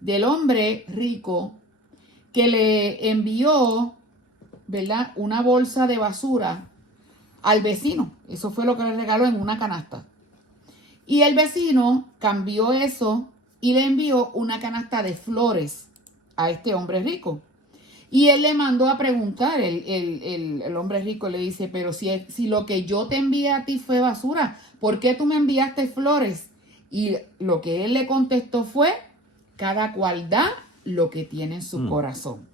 del hombre rico que le envió, ¿verdad?, una bolsa de basura al vecino. Eso fue lo que le regaló en una canasta. Y el vecino cambió eso y le envió una canasta de flores a este hombre rico. Y él le mandó a preguntar, el hombre rico le dice, pero si lo que yo te envié a ti fue basura, ¿por qué tú me enviaste flores? Y lo que él le contestó fue, cada cual da lo que tiene en su corazón.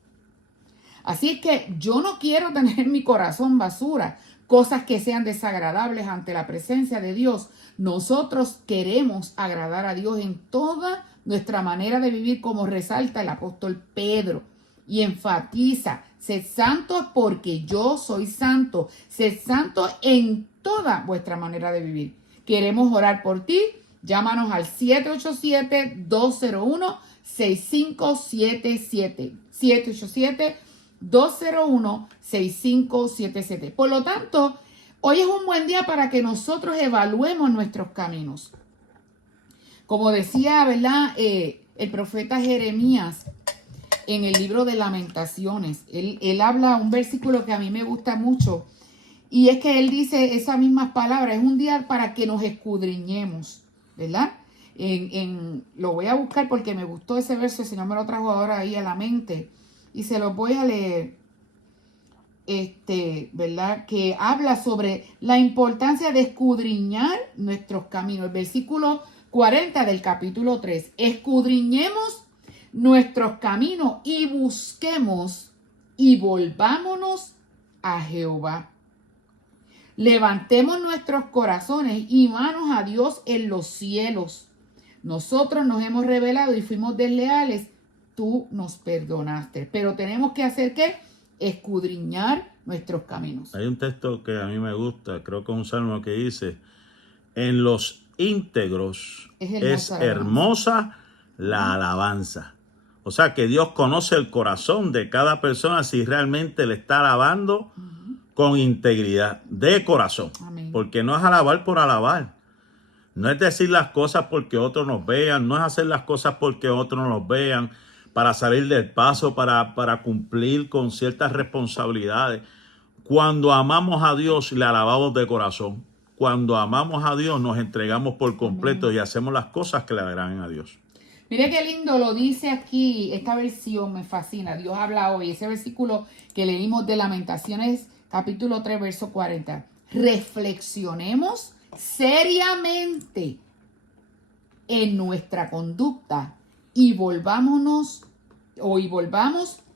Así es que yo no quiero tener en mi corazón basura, cosas que sean desagradables ante la presencia de Dios. Nosotros queremos agradar a Dios en toda nuestra manera de vivir, como resalta el apóstol Pedro y enfatiza, sed santos porque yo soy santo. Sed santos en toda vuestra manera de vivir. Queremos orar por ti. Llámanos al 787-201-6577. 787-201-6577. Por lo tanto, hoy es un buen día para que nosotros evaluemos nuestros caminos. Como decía, ¿verdad? El profeta Jeremías en el libro de Lamentaciones, él habla un versículo que a mí me gusta mucho, y es que él dice esas mismas palabras. Es un día para que nos escudriñemos, ¿verdad? Lo voy a buscar porque me gustó ese verso, el Señor me lo trajo ahora ahí a la mente, y se los voy a leer, ¿verdad? Que habla sobre la importancia de escudriñar nuestros caminos. El versículo 40 del capítulo 3. Escudriñemos nuestros caminos y busquemos y volvámonos a Jehová. Levantemos nuestros corazones y manos a Dios en los cielos. Nosotros nos hemos rebelado y fuimos desleales. Tú nos perdonaste. Pero tenemos que hacer ¿qué? Escudriñar nuestros caminos. Hay un texto que a mí me gusta, creo que es un salmo que dice, en los íntegros es hermosa la alabanza. O sea que Dios conoce el corazón de cada persona si realmente le está alabando con integridad, de corazón. Amén. Porque no es alabar por alabar. No es decir las cosas porque otros nos vean, no es hacer las cosas porque otros nos vean, para salir del paso, para cumplir con ciertas responsabilidades. Cuando amamos a Dios, le alabamos de corazón. Cuando amamos a Dios, nos entregamos por completo. Amén. Y hacemos las cosas que le agraden a Dios. Mire qué lindo lo dice aquí, esta versión me fascina. Dios habla hoy, ese versículo que leímos de Lamentaciones, capítulo 3, verso 40. Reflexionemos seriamente en nuestra conducta y volvamos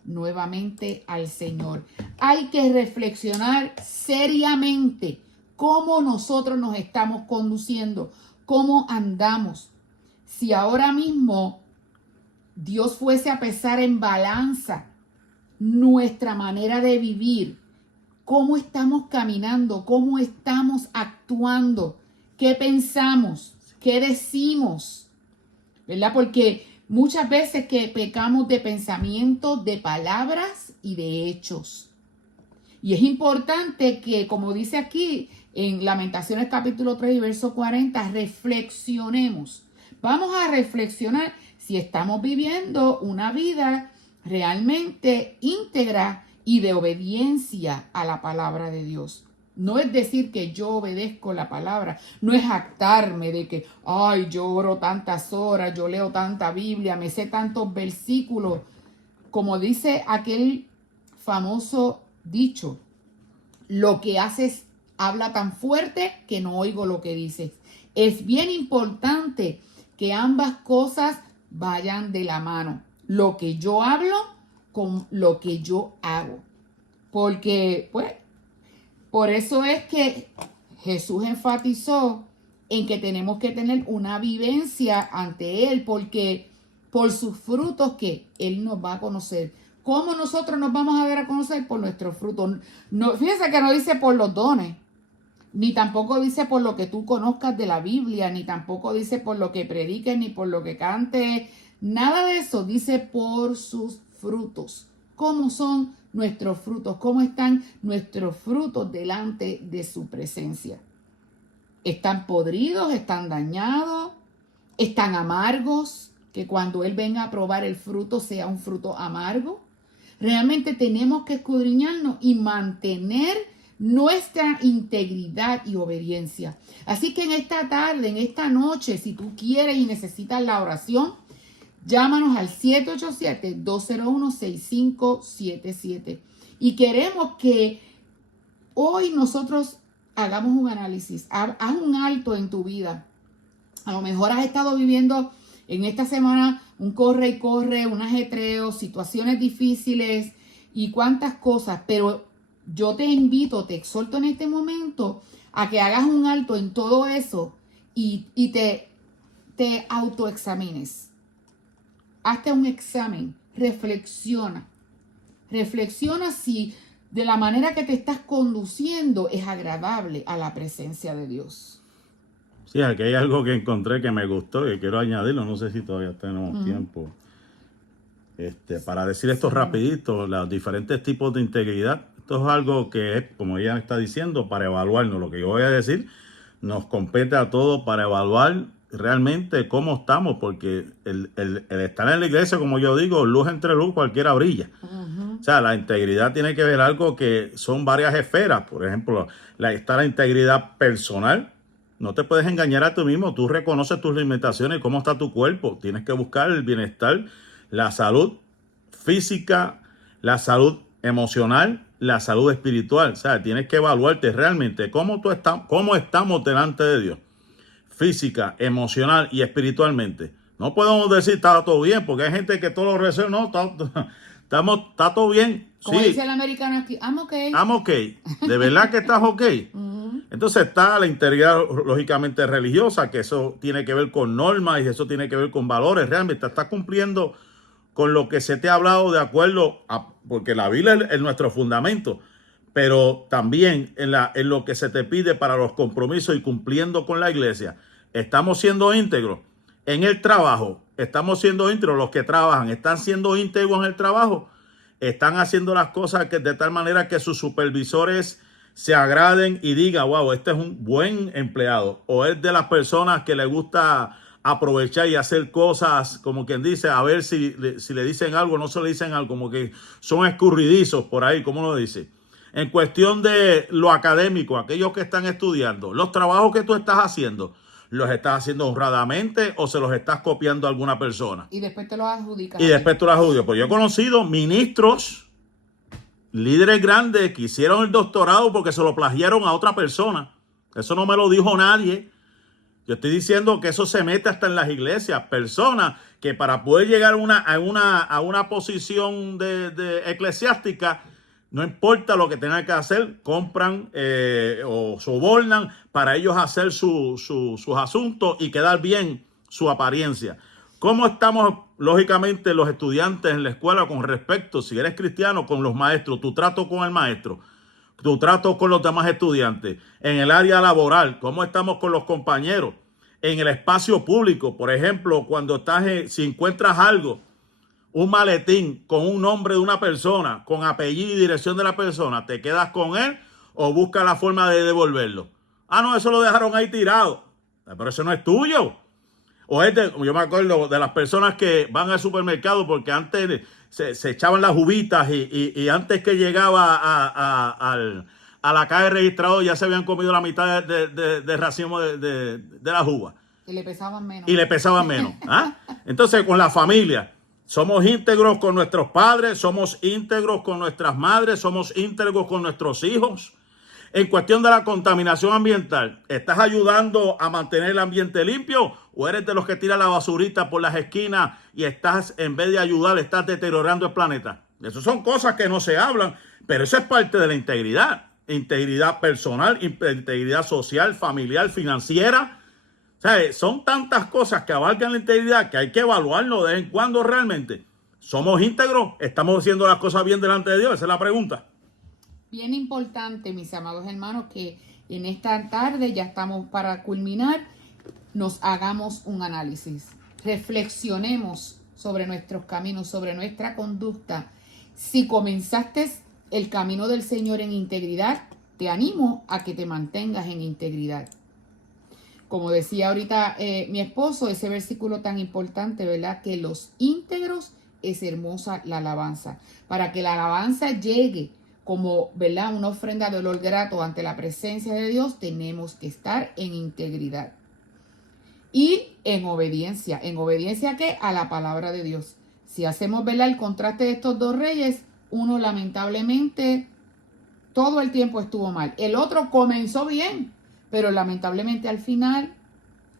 nuevamente al Señor. Hay que reflexionar seriamente cómo nosotros nos estamos conduciendo, cómo andamos. Si ahora mismo Dios fuese a pesar en balanza nuestra manera de vivir, cómo estamos caminando, cómo estamos actuando, qué pensamos, qué decimos, ¿verdad? Porque muchas veces que pecamos de pensamiento, de palabras y de hechos. Y es importante que, como dice aquí en Lamentaciones capítulo 3 y verso 40, reflexionemos. Vamos a reflexionar si estamos viviendo una vida realmente íntegra y de obediencia a la palabra de Dios. No es decir que yo obedezco la palabra, no es jactarme de que, ay, yo oro tantas horas, yo leo tanta Biblia, me sé tantos versículos. Como dice aquel famoso dicho, lo que haces habla tan fuerte que no oigo lo que dices. Es bien importante que ambas cosas vayan de la mano. Lo que yo hablo con lo que yo hago. Porque, pues, por eso es que Jesús enfatizó en que tenemos que tener una vivencia ante Él, porque por sus frutos que Él nos va a conocer. ¿Cómo nosotros nos vamos a dar a conocer? Por nuestros frutos. No, fíjense que no dice por los dones, ni tampoco dice por lo que tú conozcas de la Biblia, ni tampoco dice por lo que prediques, ni por lo que cantes. Nada de eso, dice por sus frutos. ¿Cómo son nuestros frutos? ¿Cómo están nuestros frutos delante de su presencia? ¿Están podridos? ¿Están dañados? ¿Están amargos? Que cuando Él venga a probar el fruto sea un fruto amargo. Realmente tenemos que escudriñarnos y mantener nuestra integridad y obediencia. Así que en esta tarde, en esta noche, si tú quieres y necesitas la oración, Llámanos al 787-201-6577. Y queremos que hoy nosotros hagamos un análisis. Haz un alto en tu vida. A lo mejor has estado viviendo en esta semana un corre y corre, un ajetreo, situaciones difíciles y cuantas cosas. Pero yo te invito, te exhorto en este momento a que hagas un alto en todo eso y te autoexamines. Hazte un examen, reflexiona. Reflexiona si de la manera que te estás conduciendo es agradable a la presencia de Dios. Sí, aquí hay algo que encontré que me gustó y quiero añadirlo. No sé si todavía tenemos tiempo. Para decir esto rapidito, los diferentes tipos de integridad. Esto es algo que es, como ella está diciendo, para evaluarnos. Lo que yo voy a decir nos compete a todos para evaluar realmente cómo estamos, porque el estar en la iglesia, como yo digo, luz entre luz, cualquiera brilla. O sea, la integridad tiene que ver algo que son varias esferas. Por ejemplo, está la integridad personal. No te puedes engañar a tú mismo. Tú reconoces tus limitaciones, cómo está tu cuerpo. Tienes que buscar el bienestar, la salud física, la salud emocional, la salud espiritual. O sea, tienes que evaluarte realmente cómo estamos delante de Dios. Física, emocional y espiritualmente. No podemos decir está todo bien, porque hay gente que todo lo resuelve. No, está todo bien. Como sí, dice el americano aquí, I'm okay. I'm okay. ¿De verdad que estás okay? Entonces está la integridad lógicamente religiosa, que eso tiene que ver con normas y eso tiene que ver con valores. Realmente estás cumpliendo con lo que se te ha hablado de acuerdo a, porque la Biblia es nuestro fundamento, pero también en lo que se te pide para los compromisos y cumpliendo con la iglesia. Estamos siendo íntegros en el trabajo, estamos siendo íntegros, los que trabajan, están siendo íntegros en el trabajo, están haciendo las cosas de tal manera que sus supervisores se agraden y digan, wow, este es un buen empleado, o es de las personas que le gusta aprovechar y hacer cosas, como quien dice, a ver si le dicen algo, no se le dicen algo, como que son escurridizos por ahí, ¿cómo lo dice? En cuestión de lo académico, aquellos que están estudiando, los trabajos que tú estás haciendo, ¿los estás haciendo honradamente o se los estás copiando a alguna persona? Y después te lo adjudicas. Y después tú lo adjudicas. Pues yo he conocido ministros, líderes grandes que hicieron el doctorado porque se lo plagiaron a otra persona. Eso no me lo dijo nadie. Yo estoy diciendo que eso se mete hasta en las iglesias. Personas que para poder llegar a una posición de eclesiástica, no importa lo que tengan que hacer, compran o sobornan para ellos hacer sus asuntos y quedar bien su apariencia. ¿Cómo estamos, lógicamente, los estudiantes en la escuela con respecto, si eres cristiano, con los maestros, tu trato con el maestro, tu trato con los demás estudiantes? En el área laboral, ¿cómo estamos con los compañeros? En el espacio público, por ejemplo, cuando si encuentras algo, un maletín con un nombre de una persona, con apellido y dirección de la persona, ¿te quedas con él o buscas la forma de devolverlo? Ah, no, eso lo dejaron ahí tirado. Pero eso no es tuyo. O yo me acuerdo de las personas que van al supermercado porque antes se echaban las uvitas y antes que llegaba a la caja de registrado ya se habían comido la mitad de racimo de las uvas. Y le pesaban menos. Y le pesaban menos. ¿Ah? Entonces, con la familia, somos íntegros con nuestros padres, somos íntegros con nuestras madres, somos íntegros con nuestros hijos. En cuestión de la contaminación ambiental, ¿estás ayudando a mantener el ambiente limpio o eres de los que tiran la basurita por las esquinas y estás, en vez de ayudar, estás deteriorando el planeta? Esas son cosas que no se hablan, pero eso es parte de la integridad. Integridad personal, integridad social, familiar, financiera. O sea, son tantas cosas que abarcan la integridad que hay que evaluarlo de vez en cuando realmente. ¿Somos íntegros? ¿Estamos haciendo las cosas bien delante de Dios? Esa es la pregunta. Bien importante, mis amados hermanos, que en esta tarde, ya estamos para culminar, nos hagamos un análisis. Reflexionemos sobre nuestros caminos, sobre nuestra conducta. Si comenzaste el camino del Señor en integridad, te animo a que te mantengas en integridad. Como decía ahorita mi esposo, ese versículo tan importante, ¿verdad? Que los íntegros es hermosa la alabanza. Para que la alabanza llegue como, ¿verdad?, una ofrenda de olor grato ante la presencia de Dios, tenemos que estar en integridad. y en obediencia. ¿En obediencia a qué? A la palabra de Dios. Si hacemos ver el contraste de estos dos reyes, uno lamentablemente todo el tiempo estuvo mal. El otro comenzó bien, pero lamentablemente al final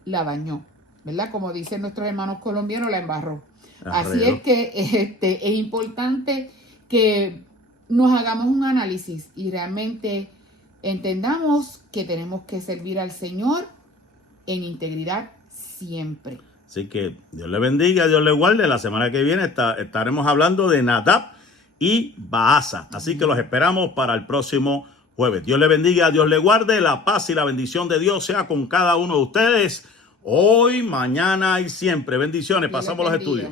la dañó, ¿verdad? Como dicen nuestros hermanos colombianos, la embarró. Así es que es importante que nos hagamos un análisis y realmente entendamos que tenemos que servir al Señor en integridad siempre. Así que Dios le bendiga, Dios le guarde. La semana que viene estaremos hablando de Nadab y Baasa. Así que los esperamos para el próximo jueves. Dios le bendiga, Dios le guarde. La paz y la bendición de Dios sea con cada uno de ustedes. Hoy, mañana y siempre. Bendiciones. Pasamos los estudios.